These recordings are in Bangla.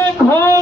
এক হও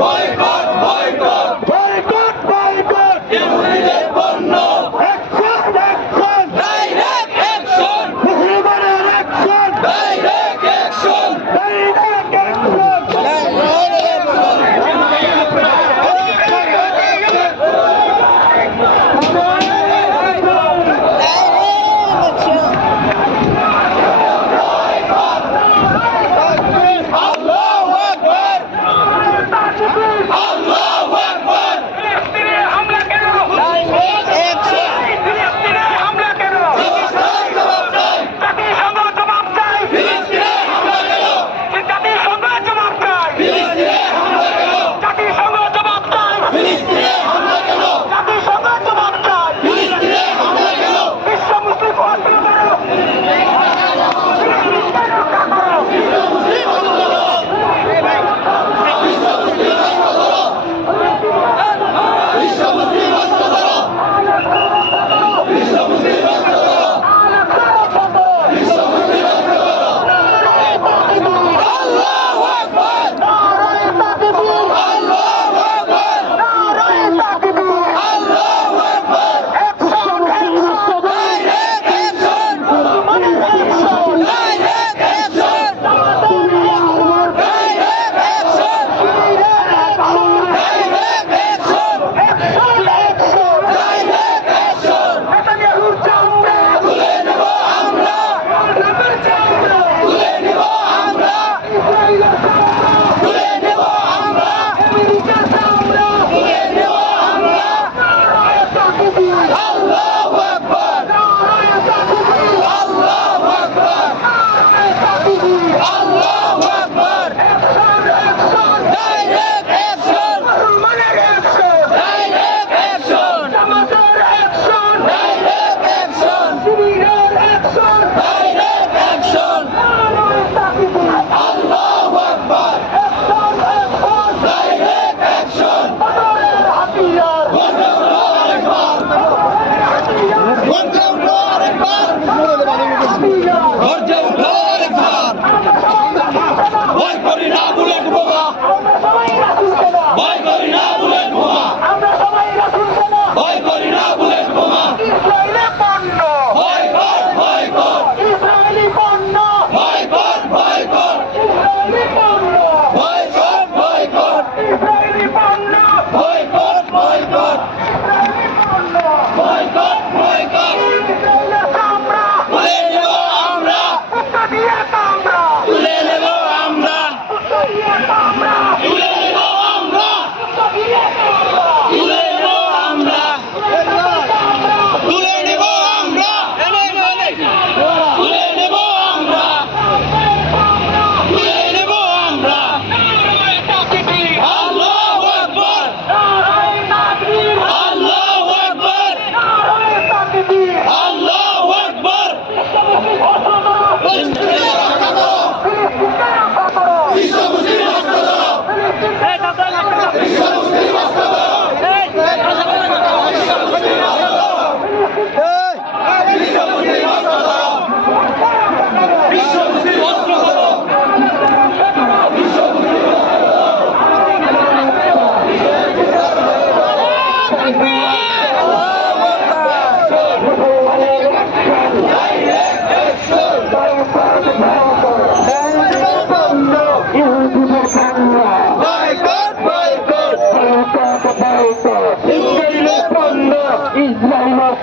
বয়কট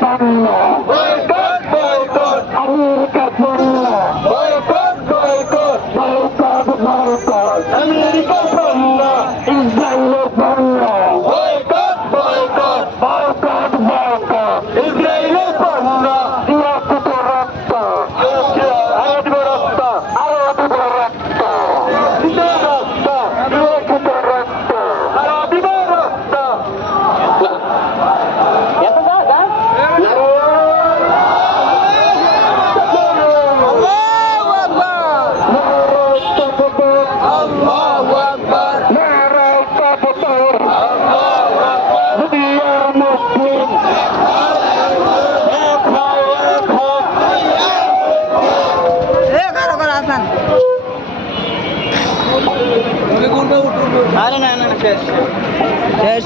পারো আরে না না শেষ। শেষ।